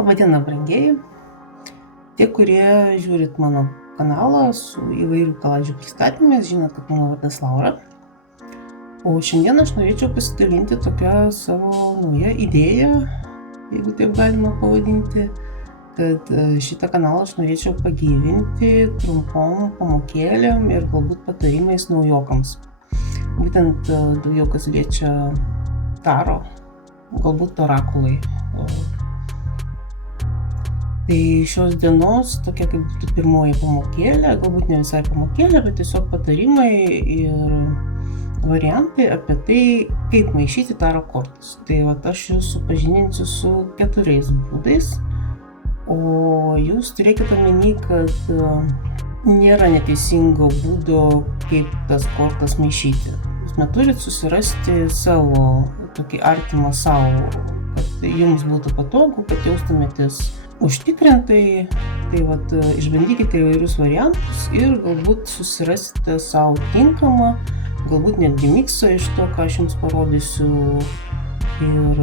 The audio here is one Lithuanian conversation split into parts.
Labadiena, brangieji. Tie, kurie žiūrit mano kanalą su įvairių kaladžių pristatymais, žinot, kad mano vardas Laura. O šiandien aš norėčiau pasidalinti tokią savo naują idėją, jeigu taip galima pavadinti, kad šitą kanalą aš norėčiau pagyvinti trumpom pamokėlėm ir galbūt patarimais naujokams. Būtent daugiau kas liečia taro, galbūt orakulai. Tai šios dienos tokia kaip būtų pirmoji pamokėlė, galbūt ne visai pamokėlė, bet tiesiog patarimai ir variantai apie tai, kaip maišyti taro kortas. Tai aš jūs supažindinsiu su 4 būdais, o jūs turėkite omeny, kad nėra neteisingo būdo, kaip tas kortas maišyti. Jūs neturit susirasti savo tokį artimą savo, kad jums būtų patogu, kad jaustumėtės užtikrintai. Tai išbandykite įvairius variantus ir galbūt susirasite savo tinkamą, galbūt netgi miksą iš to, ką aš jums parodysiu, ir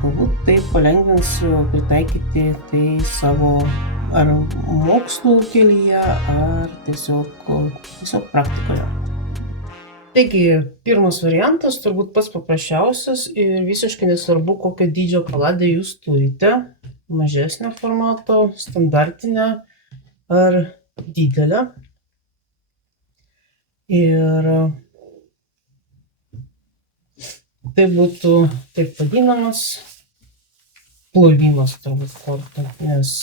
galbūt tai palengvins pritaikyti tai savo ar mokslų kelyje, ar tiesiog praktikoje. Taigi, pirmas variantas turbūt pats paprasčiausias ir visiškai nesvarbu, kokio dydžio kaladę jūs turite. Mažesnio formato, standartinę ar didelę. Ir tai būtų taip vadinamas plovimas turbūt kortų, nes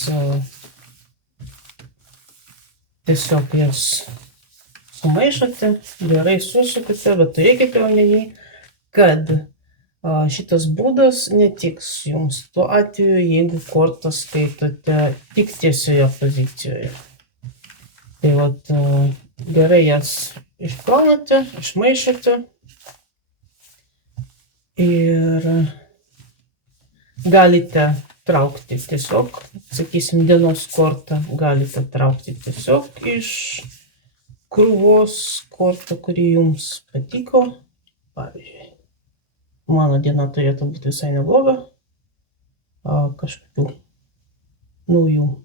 tiesiog jas sumaišote, gerai susukate, bet turėkite omeny, kad šitas būdas netiks jums tuo atveju, jeigu kortas skaitote tik tiesioje pozicijoje. Tai gerai jas išplaunate, išmaišote ir galite traukti tiesiog, sakysim, dienos kortą galite traukti tiesiog iš krūvos kortą, kuri jums patiko. Pavyzdžiui, mano diena turėtų būti visai nebloga, kažko naujo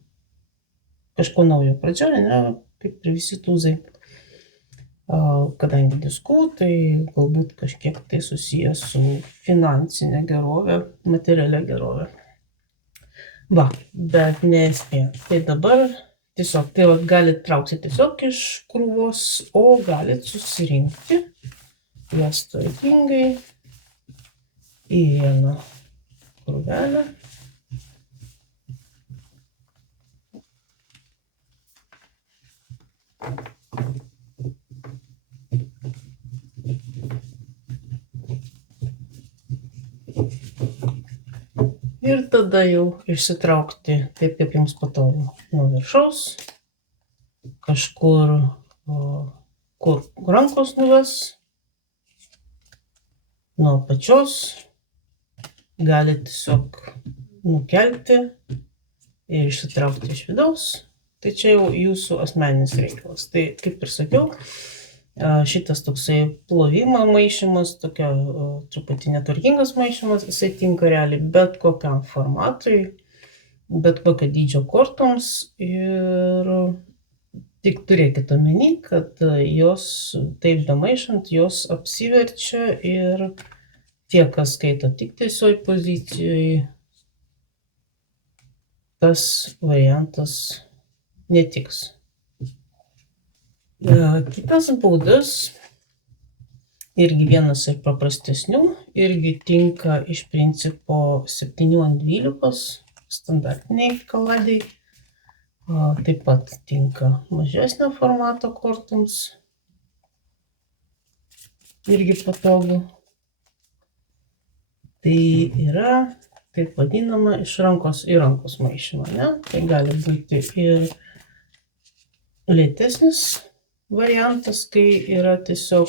pradžioje, ne, kaip ir visi tūzai. Kadangi disku, tai galbūt kažkiek tai susijęs su finansinė gerovė, materialia gerovė. Bet nesmė. Tai dabar tiesiog, galit traukti tiesiog iš krūvos, o galit susirinkti jas tvarkingai į vieną krūvelę. Ir tada jau išsitraukti taip, kaip jums patogu. Nuo viršaus, kažkur, kur rankos nuves, nuo apačios. Galite tiesiog nukelti ir išsitraukti iš vidaus. Tai čia jau jūsų asmeninis reikalas. Tai kaip ir sakiau, šitas toksai plovimo maišymas, tokia truputį netvarkingas maišymas, jisai tinka realiai bet kokiam formatui, bet kokio dydžio kortoms, ir tik turėkite omeny, kad jos taip bemaišant, jos apsiverčia ir tie, kas skaito tik tiesioj pozicijoje, tas variantas netiks. Kitas būdas, irgi vienas ir paprastesnių, irgi tinka iš principo 7x12 standartiniai kaladai. Taip pat tinka mažesnio formato kortoms. Irgi patogu. Tai yra taip vadinama iš rankos į rankos maišymą, ne? Tai gali būti ir lėtesnis variantas, kai yra tiesiog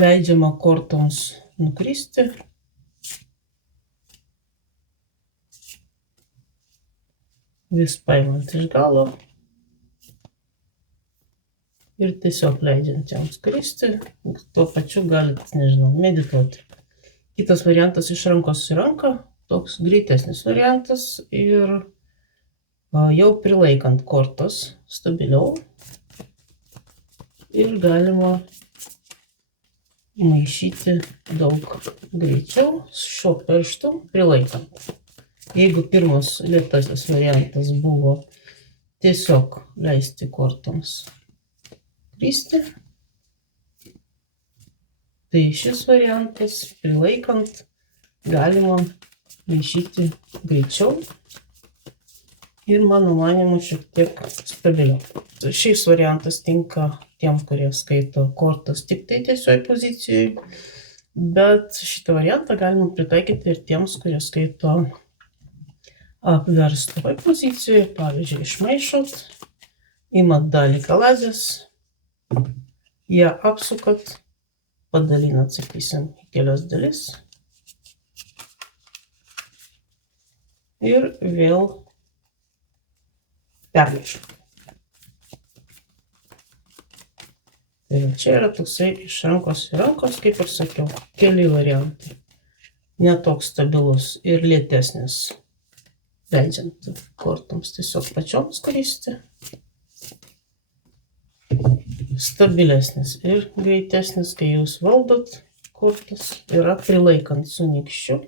leidžiama kortoms nukristi. Vis paimant iš galo ir tiesiog leidžiant jiems kristi, tuo pačiu galite, medituoti. Kitas variantas iš rankos į ranką, toks greitesnis variantas ir jau prilaikant kortas stabiliau ir galima maišyti daug greičiau šiuo pirštu prilaikant. Jeigu pirmas lėtasis variantas buvo tiesiog leisti kortoms kristi, tai šis variantas prilaikant galima maišyti greičiau ir mano manymu šiek tiek stabiliau. Šis variantas tinka tiem, kurie skaito kortas tik tai tiesioj pozicijoje, bet šitą variantą galima pritaikyti ir tiems, kurie skaito apverstoj pozicijoje. Pavyzdžiui, išmaišot, imat dalį kaladės, ją apsukat, padalinat, sakysim, į kelias dalis ir vėl permaišot. Tai čia yra toksai iš rankos į rankos, kaip ir sakiau, keli variantai. Netoks stabilus ir lėtesnis, leidžiant kortoms tiesiog pačioms kristi. Stabilesnis ir greitesnis, kai jūs valdot kortas, yra prilaikant su nykščiu.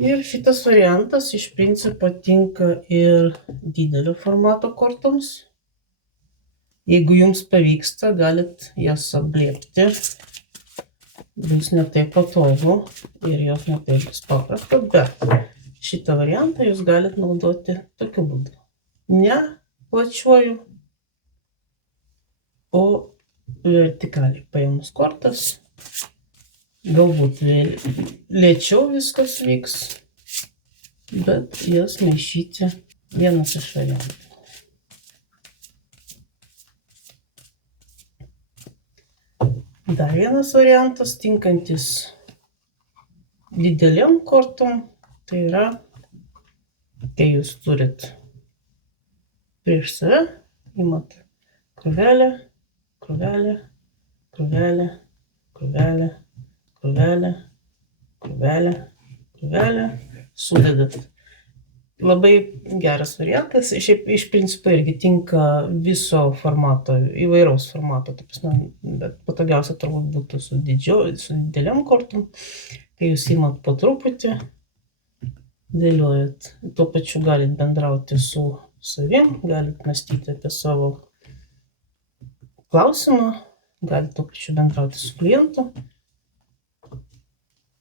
Ir šitas variantas iš principo tinka ir didelio formato kortoms. Jeigu jums pavyksta, galit jas apglėbti. Bus ne taip patogu ir jos ne taip bus paprasta, bet šitą variantą jūs galit naudoti tokiu būdu. Ne plačiuoju, o vertikaliai paėmus kortas. Galbūt lėčiau viskas vyks, bet jas maišyti vienas iš variantų. Dar vienas variantas tinkantis dideliam kortom, tai yra, kai jūs turit prieš save, imat krūvelę, krūvelę, krūvelę, krūvelę, krūvelę, krūvelę, krūvelę, sudedat. Labai geras variantas, šiaip iš principo irgi tinka viso formato, įvairaus formato, bet patogiausia turbūt būtų su dideliam kortom, kai jūs imat po truputį, dėliojat. Tuo pačiu galit bendrauti su savim, galit mąstyti apie savo klausimą, galit tuo pačiu bendrauti su klientu.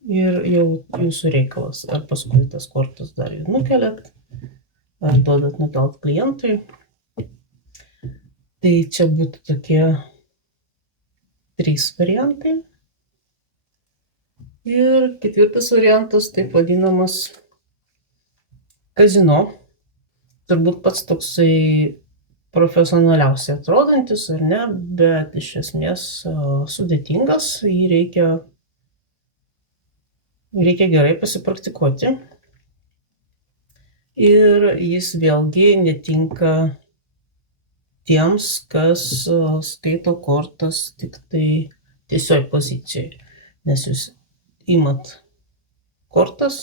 Ir jau jūsų reikalas, ar paskui tas kortas dar ir nukeliat, ar duodat nukelt klientui. Tai čia būtų tokie 3 variantai. Ir 4 variantas, taip vadinamas kazino. Turbūt pats toksai profesionaliausiai atrodantis, ar ne, bet iš esmės sudėtingas, jį reikia gerai pasipraktikuoti. Ir jis vėlgi netinka tiems, kas skaito kortas tik tai tiesioj pozicijoj. Nes jūs imat kortas,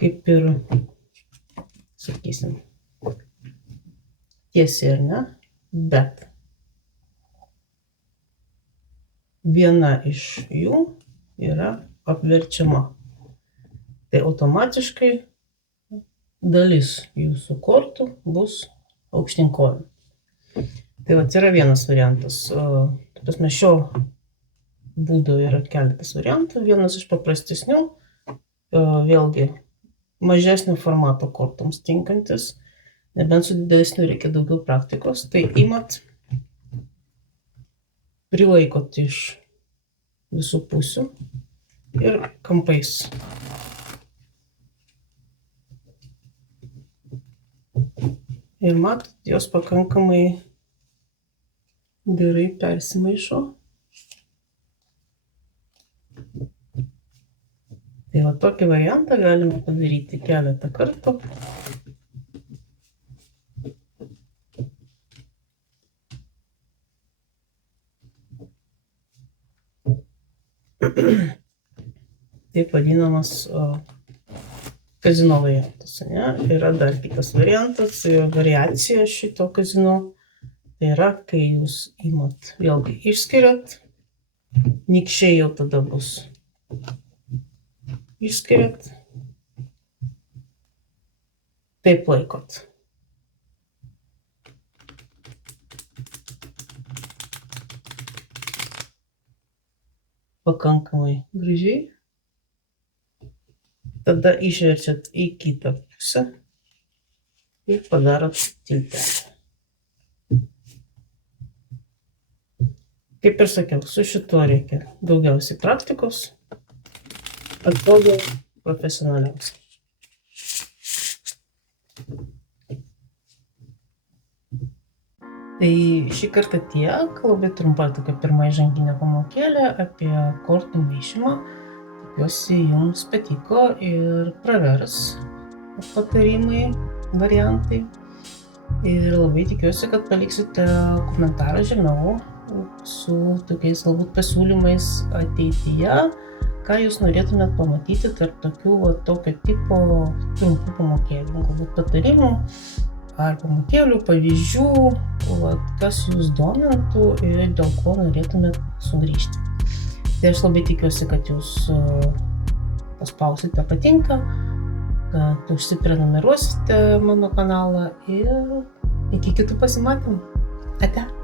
kaip ir, sakysim, tiesiai ar ne, bet viena iš jų yra apverčiama. Tai automatiškai dalis jūsų kortų bus aukštyn kojom. Tai yra vienas variantas. Šio būdo yra keletas variantų. Vienas iš paprastesnių, vėlgi mažesnio formato kortoms tinkantis, nebent su didesniu reikia daugiau praktikos. Tai imat, prilaikot iš visų pusių ir kampais. Ir matot, jos pakankamai gerai persimaišo. Tai tokį variantą galima padaryti keletą kartų. taip vadinamas kazino variantas, ne? Yra dar kitas variantas, variacija šito kazino. Tai yra, kai jūs imat, vėlgi išskiriat, nykščiai jau tada bus. Išskiriat, taip laikot. Pakankamai gražiai. Tada išverčiat į kitą pusę ir padarot tiltelį. Kaip ir sakiau, su šituo reikia daugiausiai praktikos, atrodo profesionaliausiai. Tai šį kartą tiek, labai trumpa tokia pirma įžanginė pamokėlė apie kortų maišymą. Tikiuosi jums patiko ir pravers patarimai, variantai. Ir labai tikiuosi, kad paliksite komentarą žemiau su tokiais galbūt pasiūlymais ateityje, ką jūs norėtumėt pamatyti tarp tokių tokio tipo trumpų pamokėlių, galbūt patarimų ar pamokėlių, pavyzdžių, kas jūs domintų ir dėl ko norėtumėt sugrįžti. Tai aš labai tikiuosi, kad jūs paspausite patinka, kad užsiprenumeruosite mano kanalą ir iki kitų pasimatymų. Ate!